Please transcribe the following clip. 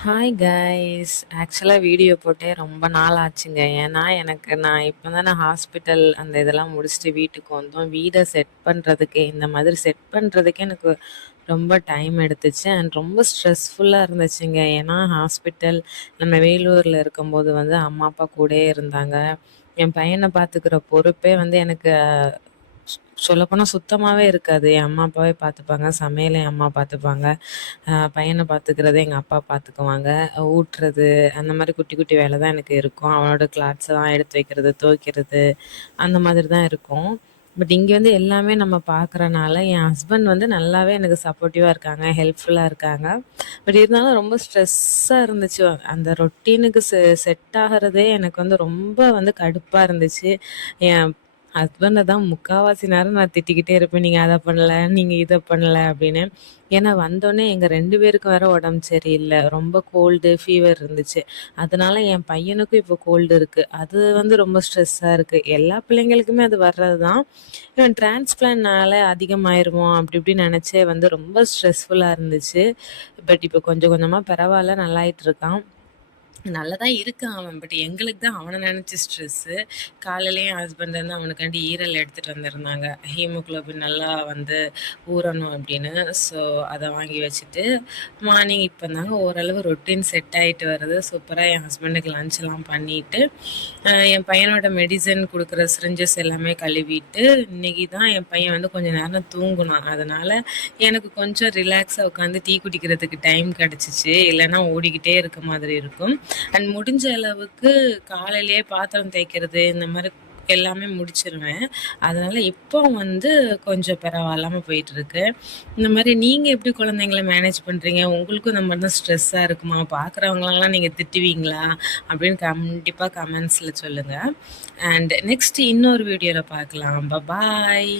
Hi guys. ஆக்சுவலாக video போட்டே ரொம்ப நாள் ஆச்சுங்க. ஏன்னா நான் இப்போ தானே ஹாஸ்பிட்டல் அந்த இதெல்லாம் முடிச்சுட்டு வீட்டுக்கு வந்தோம். வீடை செட் பண்ணுறதுக்கே இந்த மாதிரி செட் பண்ணுறதுக்கே எனக்கு ரொம்ப டைம் எடுத்துச்சு அண்ட் ரொம்ப ஸ்ட்ரெஸ்ஃபுல்லாக இருந்துச்சுங்க. ஏன்னா ஹாஸ்பிட்டல் நம்ம வேலூரில் இருக்கும்போது வந்து அம்மா அப்பா கூடயே இருந்தாங்க. என் பையனை பார்த்துக்கிற பொறுப்பே வந்து எனக்கு சொல்லப்போனால் சுத்தமாகவே இருக்காது. என் அம்மா அப்பாவே பார்த்துப்பாங்க, சமையலை என் அம்மா பார்த்துப்பாங்க, பையனை பார்த்துக்கிறத எங்கள் அப்பா பார்த்துக்குவாங்க, ஊட்டுறது அந்த மாதிரி குட்டி குட்டி வேலை தான் எனக்கு இருக்கும். அவனோட கிளாத்ஸ்லாம் எடுத்து வைக்கிறது, துவைக்கிறது அந்த மாதிரி தான் இருக்கும். பட் இங்கே வந்து எல்லாமே நம்ம பார்க்குறனால என் ஹஸ்பண்ட் வந்து நல்லாவே எனக்கு சப்போர்ட்டிவாக இருக்காங்க, ஹெல்ப்ஃபுல்லாக இருக்காங்க. பட் இருந்தாலும் ரொம்ப ஸ்ட்ரெஸ்ஸாக இருந்துச்சு. அந்த ரொட்டீனுக்கு செட் ஆகிறதே எனக்கு வந்து ரொம்ப வந்து கடுப்பாக இருந்துச்சு. என் ஹஸ்பண்டை தான் முக்கால்வாசி நேரம் நான் திட்டிக்கிட்டே இருப்பேன், நீங்கள் அதை பண்ணல, நீங்கள் இதை பண்ணல அப்படின்னு. ஏன்னா வந்தோடனே எங்கள் 2 பேருக்கும் வேற உடம்பு சரியில்லை, ரொம்ப கோல்டு ஃபீவர் இருந்துச்சு. அதனால என் பையனுக்கும் இப்போ கோல்டு இருக்குது. அது வந்து ரொம்ப ஸ்ட்ரெஸ்ஸாக இருக்குது. எல்லா பிள்ளைங்களுக்குமே அது வர்றது தான். இவன் டிரான்ஸ்பிளான்ட்னால அதிகமாயிருமோ அப்படி இப்படி நினச்சே வந்து ரொம்ப ஸ்ட்ரெஸ்ஃபுல்லாக இருந்துச்சு. பட் இப்போ கொஞ்சம் கொஞ்சமாக பரவாயில்ல, நல்லாயிட்டு இருக்கான். நல்லா தான் இருக்கான் அவன். பட் எங்களுக்கு தான் அவனை நினச்சி ஸ்ட்ரெஸ்ஸு. காலையிலேயே என் ஹஸ்பண்ட் வந்து அவனுக்காண்டி ஈரல் எடுத்துகிட்டு வந்திருந்தாங்க, ஹீமோகுளோபின் நல்லா வந்து ஊறணும் அப்படின்னு. ஸோ அதை வாங்கி வச்சுட்டு மார்னிங் இப்போ தாங்க ஓரளவு ரொட்டீன் செட் ஆகிட்டு வருது. சூப்பராக என் ஹஸ்பண்டுக்கு லஞ்செல்லாம் பண்ணிவிட்டு என் பையனோட மெடிசன் கொடுக்குற சிரிஞ்சஸ் எல்லாமே கழுவிட்டு இன்றைக்கி தான் என் பையன் வந்து கொஞ்சம் நேரம் தூங்குனான். அதனால் எனக்கு கொஞ்சம் ரிலாக்ஸாக உட்காந்து டீ குடிக்கிறதுக்கு டைம் கிடச்சிச்சு. இல்லைன்னா ஓடிக்கிட்டே இருக்க மாதிரி இருக்கும். அண்ட் முடிஞ்ச அளவுக்கு காலையிலேயே பாத்திரம் தேய்க்கிறது இந்த மாதிரி எல்லாமே முடிச்சிருவேன். அதனால இப்போ வந்து கொஞ்சம் பரவாயில்லாமல் போயிட்டுருக்கு. இந்த மாதிரி நீங்கள் எப்படி குழந்தைங்கள மேனேஜ் பண்ணுறீங்க? உங்களுக்கும் இந்த மாதிரி தான் ஸ்ட்ரெஸ்ஸாக இருக்குமா? பார்க்குறவங்களெல்லாம் நீங்கள் திட்டுவீங்களா அப்படின்னு கண்டிப்பாக கமெண்ட்ஸில் சொல்லுங்கள். அண்ட் நெக்ஸ்ட் இன்னொரு வீடியோவில் பார்க்கலாம். பாய்.